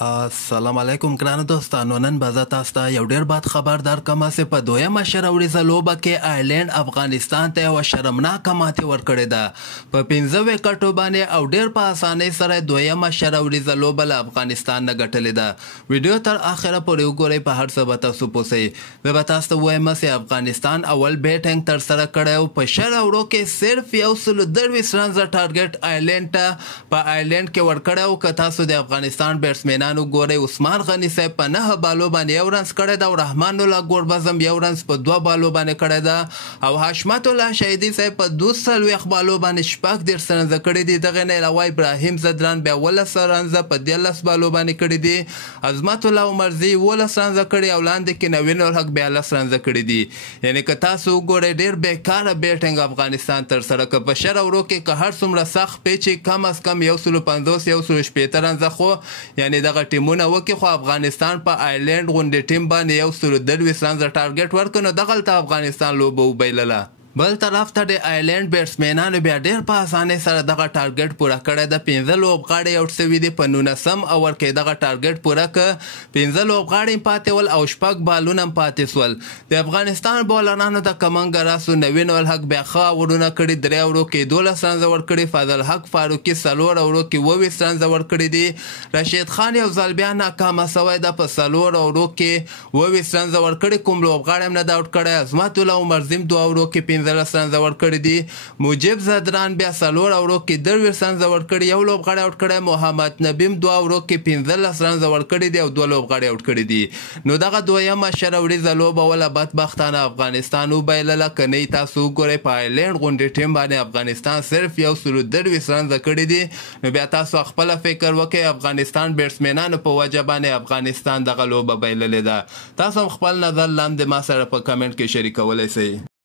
السلام علیکم ګرانو دوستانو. نن به زه تاسو ته یو ډېر بد خبر درکړم چې په دویمه شروریزه لوبه کې آیرلینډ افغانستان ته یوه شرمناکه ماتې ورکړې ده په 15 وکټو باندې او ډېر په اسانۍ سره دویمه شروریزه لوبه له افغانستان نه ګټلې ده. ویډیو تر اخره پورې وګورئ، په هر څه به تاسو پوه سئ. زه به تاسو ته ووایم چې افغانستان اول بیټینګ ترسره کړی او په شل اوورو کې صرف 123 رنزه ټارګټ آیرلینډ ته په آیرلینډ کې ورکړی او که تاسو د افغانستان بیټسمینان ګورئ، عثمان غني صاحب په 9 بالو باندې یو رنز کړی ده او رحمان الله ګوربزم یو رنز په 2 بالو باندې کړی ده او حشمت الله شهیدي صاحب په 240 بالو باندې شپږ 10 رنزه کړي دي. دغه نه علاوه ابراهیم زدران بیا 18 رنزه په 13 بالو باندې کړي دي. عظمت الله عمرزي 18 رنزه کړي او لاندې کې نوین الحق 42 رنزه کړي دي. یعنی که تاسو وګورئ ډېر بیکاره بیټینګ افغانستان ترسره کړ. په شل اوورو کې که هر څومره سخت پیچ کم از کم 150 160 رنزه خو یعنی دغه ټیمونه وکړي، خو افغانستان په آیرلینډ غوندې ټیم باندې 123 رنزه ټارګټ ورکړ، نو دغلته افغانستان لوبه وبایلله. بل طرف ته د آیرلینډ بیټسمینانو بیا ډېر په اسانۍ سره دغه ټارګټ پوره کړی ده. 15 لوبغاړي آوټ سوي دي. په 19 اوور کې دغه ټارګټ پوره کړ. 15 لوبغاړي پاتې ول او شپږ بالونه پاتې سول. د افغانستان بولرانو ته کمنګ راسو نوین الحق بیا ښه اوورونه کړي. 3 اوورو کې 12 رنزه ورکړي. فضل حق فاروقي 4 اوورو کې 22 رنزه ورکړي دي. رشید خان یو ځل بیا ناکامه سوی ده، په 4 اوورو کې 22 رنزه ورکړي. کوم لوبغاړی هم نه ده آوټ کړی. عظمت الله عمرزیم 2 اوورو کې 15 رنزه ورکړي دي. مجيب زدران بیا 4 اوورو کې 23 رنزه ورکړي. یو لوبغاړی آوټ کړی. محمد نبیم 2 اوورو کې 15 رنزه ورکړي دي او 2 لوبغاړي آوټ کړي دي. نو دغه دویمه شروریزه لوبه ولا بدبختانه افغانستان وبایلله. که نه تاسو وګورئ په آیرلینډ غوندې ټیم باندې افغانستان صرف 123 رنزه کړي دي. نو بیا تاسو خپله فکر وکړئ، افغانستان بیټسمینانو په وجه باندې افغانستان دغه لوبه بایللې ده. تاسو هم خپل نظر لاندې ما سره په کمنټ کې شریکولی سئ.